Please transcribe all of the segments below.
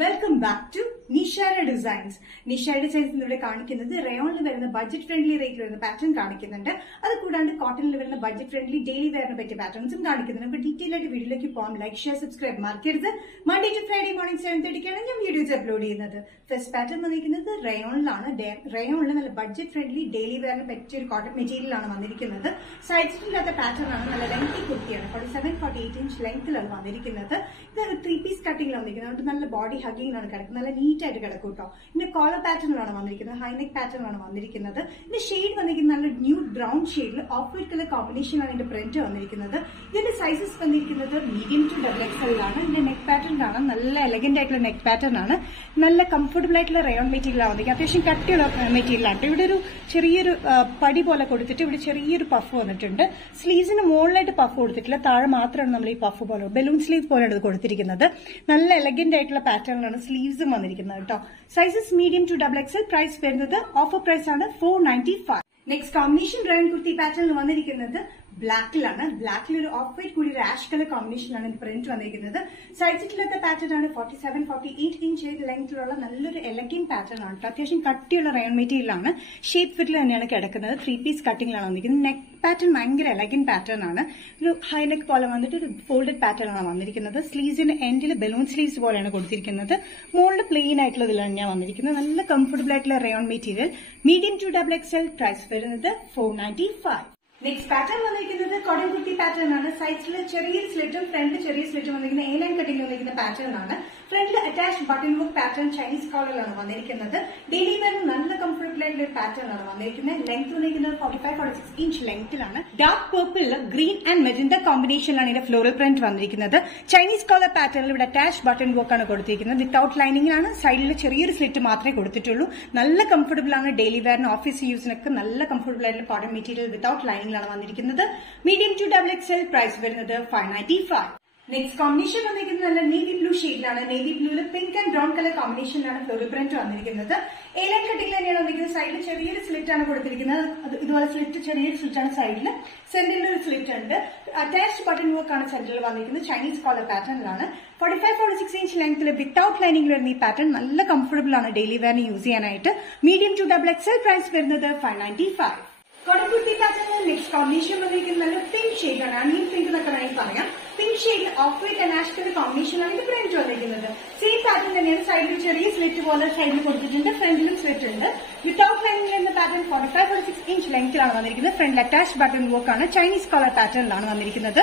Welcome back to നിഷയുടെ designs. നിഷയുടെ designs ഇവിടെ കാണിക്കുന്നത് റയോണിൽ വരുന്ന ബഡ്ജറ്റ് ഫ്രണ്ട്ലി റേറ്റിൽ വരുന്ന പാറ്റേൺ കാണിക്കുന്നുണ്ട്. അത് കൂടാണ്ട് കോട്ടണിൽ വരുന്ന ബഡ്ജറ്റ് ഫ്രണ്ട്ലി ഡെയിലി വെയറിന് പറ്റിയ പാറ്റേൺസും കാണിക്കുന്നുണ്ട്. നമുക്ക് ഡീറ്റെയിൽ ആയിട്ട് വീഡിയോയിലേക്ക് പോകാം. ലൈക്ക്, ഷെയർ, സബ്സ്ക്രൈബ് മറക്കരുത്. മൺഡേ ടു ഫ്രൈഡേ മോർണിംഗ് 7:30 ഞാൻ വീഡിയോസ് അപ്ലോഡ് ചെയ്യുന്നത്. ഫസ്റ്റ് പാറ്റേൺ വന്നിരിക്കുന്നത് റയോണിലാണ്. റയോണിൽ നല്ല ബഡ്ജറ്റ് ഫ്രണ്ട്ലി ഡെയിലി വെയറിന് പറ്റിയ ഒരു കോട്ടൺ മെറ്റീരിയലാണ് വന്നിരിക്കുന്നത്. സൈഡ്സില്ലാത്ത പാറ്റേൺ ആണ്. നല്ല ലെങ്തി കുർത്തിയാണ്. 47-48 ഇഞ്ച് ലെങ്ത്തിലാണ് വന്നിരിക്കുന്നത്. ഇത് 3 പീസ് കട്ടിംഗിലാണ് വന്നിരിക്കുന്നത്. നല്ല ബോഡി ഹഗ്ഗിംഗ് ആണ് കിടക്കുന്നത്. നല്ല നീറ്റ് ആയിട്ട് കിടക്കും കേട്ടോ. പിന്നെ കോളർ പാറ്റേണിലാണ് വന്നിരിക്കുന്നത്. ഹൈനെക്ക് പാറ്റേണിലാണ് വന്നിരിക്കുന്നത്. ഇതിന്റെ ഷെയ്ഡ് വന്നിരിക്കുന്നത് നല്ല ന്യൂ ബ്രൗൺ ഷെയ്ഡിൽ ഓഫ് വൈറ്റ് കളർ കോമ്പിനേഷനാണ് ഇതിന്റെ പ്രിന്റ് വന്നിരിക്കുന്നത്. ഇതിന്റെ സൈസസ് വന്നിരിക്കുന്നത് മീഡിയം ടു XXL ആണ്. ഇതിന്റെ നെക്ക് പാറ്റേൺ കാണാൻ നല്ല എലഗന്റ് ആയിട്ടുള്ള നെക്ക് പാറ്റേൺ ആണ്. നല്ല കംഫർട്ടബിൾ ആയിട്ടുള്ള റയോൺ മെറ്റീരിയൽ ആണ് വന്നിരിക്കുന്നത്. അത്യാവശ്യം കട്ടിയുള്ള മെറ്റീരിയലാണ്. ഇവിടെ ഒരു ചെറിയൊരു പടി പോലെ കൊടുത്തിട്ട് ഇവിടെ ചെറിയൊരു പഫ് വന്നിട്ടുണ്ട്. സ്ലീവ്സിന് മുകളിലായിട്ട് പഫ് കൊടുത്തിട്ടില്ല. താഴെ മാത്രമാണ് നമ്മൾ ഈ പഫ് പോലെ ബലൂൺ സ്ലീവ് പോലെയാണ് ഇത് കൊടുത്തിരിക്കുന്നത്. നല്ല എലഗന്റ് ആയിട്ടുള്ള പാറ്റേണിലാണ് സ്ലീവ്സും വന്നിരിക്കുന്നത് കേട്ടോ. Sizes medium to XXL. Price വരുന്നത് ഓഫർ പ്രൈസ് ആണ് 495. നെക്സ്റ്റ് കോമ്പിനേഷൻ റയോൺ കുർത്തി പാറ്റേണിൽ വന്നിരിക്കുന്നത് ബ്ലാക്കിലാണ്. ബ്ലാക്കിൽ ഒരു ഓഫ് വൈറ്റ് കൂടി ഒരു ആഷ് കളർ കോമ്പിനേഷനാണ് പ്രിന്റ് വന്നിരിക്കുന്നത്. സൈസിട്ടില്ലാത്ത പാറ്റേൺ ആണ്. 47-48 ഇഞ്ച് ലെങ്ത്തിലുള്ള നല്ലൊരു എലഗന്റ് പാറ്റേൺ ആണ്. അത്യാവശ്യം കട്ടിയുള്ള റയോൺ മെറ്റീരിയൽ ആണ്. ഷേപ്പ് ഫിറ്റിൽ തന്നെയാണ് കിടക്കുന്നത്. 3 പീസ് കട്ടിംഗിലാണ് വന്നിരിക്കുന്നത്. നെക്ക് പാറ്റേൺ ഭയങ്കര എലഗന്റ് പാറ്റേൺ ആണ്. ഒരു ഹൈ നെക്ക് പോലെ വന്നിട്ട് ഒരു ഫോൾഡഡ് പാറ്റേൺ ആണ് വന്നിരിക്കുന്നത്. സ്ലീവ്സിന്റെ എൻഡിൽ ബലൂൺ സ്ലീവ്സ് പോലെയാണ് കൊടുത്തിരിക്കുന്നത്. മുകളിൽ പ്ലെയിൻ ആയിട്ടുള്ള ഇതിലാണ് ഞാൻ വന്നിരിക്കുന്നത്. നല്ല കംഫർട്ടബിൾ ആയിട്ടുള്ള rayon material. Medium to XXL. Price വരുന്നത് 495. നെക്സ്റ്റ് പാറ്റേൺ വന്നിരിക്കുന്നത് കോട്ടൺ കുർത്തി പാറ്റേൺ ആണ്. സൈഡിൽ ചെറിയൊരു സ്ലിറ്റും ഫ്രണ്ടിൽ ചെറിയ സ്ലിറ്റും വന്നിരിക്കുന്ന A ലൈൻ കട്ടിംഗ് വന്നിരിക്കുന്ന പാറ്റേൺ ആണ്. ഫ്രണ്ടിൽ attach button work pattern Chinese കോളറിലാണ് വന്നിരിക്കുന്നത്. ഡെയിലി വെയറിന് നല്ല കംഫർട്ടബിൾ ആയിട്ടുള്ള ഒരു പാറ്റേൺ ആണ് വന്നിരിക്കുന്നത്. ലെങ്ത് വന്നിരിക്കുന്നത് 45-46 ഇഞ്ച് ലെങ്ത്തിലാണ്. Dark purple green and magenta കോമ്പിനേഷനിലാണ് ഇതിന്റെ ഫ്ലോറൽ പ്രിന്റ് വന്നിരിക്കുന്നത്. ചൈനീസ് കോളർ പാറ്റേണിൽ ഇവിടെ അറ്റാച്ച് ബട്ടൺ വർക്ക് ആണ് കൊടുത്തിരിക്കുന്നത്. വിത്തൌട്ട് ലൈനിങ്ങിലാണ്. സൈഡിൽ ചെറിയൊരു സ്ലിറ്റ് മാത്രമേ കൊടുത്തിട്ടുള്ളൂ. നല്ല കംഫർട്ടബിൾ ആണ്. ഡെയിലി വെയറിന് ഓഫീസ് യൂസിനൊക്കെ നല്ല കംഫർട്ടബിൾ ആയിട്ടുള്ള കോട്ടൺ മെറ്റീരിയൽ വിത്തൌട്ട് ലൈനിങ് വന്നിരിക്കുന്നത്. Medium to XXL. പ്രൈസ് വരുന്നത് 595. നെക്സ്റ്റ് കോമ്പിനേഷൻ വന്നിരിക്കുന്നത് നല്ല നേവി ബ്ലൂ ഷെയ്ഡിലാണ്. നേവി ബ്ലൂവിൽ പിങ്ക് ആൻഡ് ബ്രൗൺ കളർ കോമ്പിനേഷനിലാണ് ഫ്ലോറൽ പ്രിന്റ് വന്നിരിക്കുന്നത്. A ലൈൻ കട്ടിംഗ് തന്നെയാണ് വന്നിരിക്കുന്നത്. സൈഡിൽ ചെറിയൊരു സ്ലിറ്റ് ആണ് കൊടുത്തിരിക്കുന്നത്. ഇതുപോലെ സ്ലിറ്റ് ചെറിയൊരു സ്ലിറ്റ് ആണ് സൈഡിൽ. സെന്ററിൽ ഒരു സ്ലിറ്റ് ഉണ്ട്. അറ്റാച്ച്ഡ് ബട്ടൺ വർക്ക് ആണ് സെന്ററിൽ വന്നിരിക്കുന്നത്. ചൈനീസ് കോളർ പാറ്റേണിലാണ്. 45-46 ഇഞ്ച് ലെങ്ത്തിൽ വിത്തൌട്ട് ലൈനിംഗ് വരുന്ന ഈ പാറ്റേൺ നല്ല കംഫർട്ടബിൾ ആണ് ഡെയിലി വെയറിന് യൂസ് ചെയ്യാനായിട്ട്. Medium to XXL. പ്രൈസ് വരുന്നത് 595. കോട്ടൺ കുർത്തി പാറ്റേണിൽ നെക്സ്റ്റ് കോമ്പിനേഷൻ വന്നിരിക്കുന്നത് നല്ല പിങ്ക് ഷെയ്ഡാണ്. അണിയൻ പിങ്ക് എന്നൊക്കെ വേണമെങ്കിൽ പറയാം. Pink shade of white and ash colour കോമ്പിനേഷനാണ് ഇത് പ്രിന്റ് വന്നിരിക്കുന്നത്. സെയിം പാറ്റേൺ തന്നെയാണ്. സൈഡിൽ ചെറിയ സ്ലിറ്റ് പോലെ സൈഡിൽ കൊടുത്തിട്ടുണ്ട്. ഫ്രണ്ടിലും സ്ലിറ്റ് ഉണ്ട്. വിത്തൌട്ട് ലൈനിംഗ് എന്ന പാറ്റേൺ 45-46 ഇഞ്ച് ലെങ്ത്തിലാണ് വന്നിരിക്കുന്നത്. ഫ്രണ്ടിൽ അറ്റാച്ച് ബട്ടൺ വർക്ക് ആണ്. ചൈനീസ് കോളർ പാറ്റേണിലാണ് വന്നിരിക്കുന്നത്.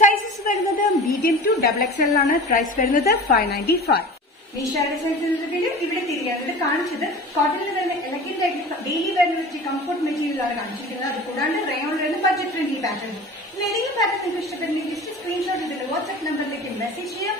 സൈസസ് വരുന്നത് മീഡിയം ടു XXL ആണ്. പ്രൈസ് വരുന്നത് 595. നിഷയുടെ വീഡിയോ ഇവിടെ തിരികെ ഇത് കാണിച്ചത് കോട്ടണിൽ വരുന്ന എലഗന്റ് ആയിട്ട് ഡെയിലി വെയറിന് പറ്റിയ കംഫർട്ട് മെറ്റീരിയലാണ് കാണിച്ചിരിക്കുന്നത്. അത് കൂടാണ്ട് റയോണിൽ വരുന്ന ബഡ്ജറ്റ് ഫ്രണ്ട്ലി പാറ്റേൺ. ഏതെങ്കിലും പാറ്റേൺ നിങ്ങൾക്ക് ഇഷ്ടപ്പെടുന്നെങ്കിൽ ജസ്റ്റ് സ്ക്രീൻഷോട്ട് ചെയ്തിട്ട് വാട്സ്ആപ്പ് നമ്പറിലേക്ക് മെസ്സേജ് ചെയ്യാം.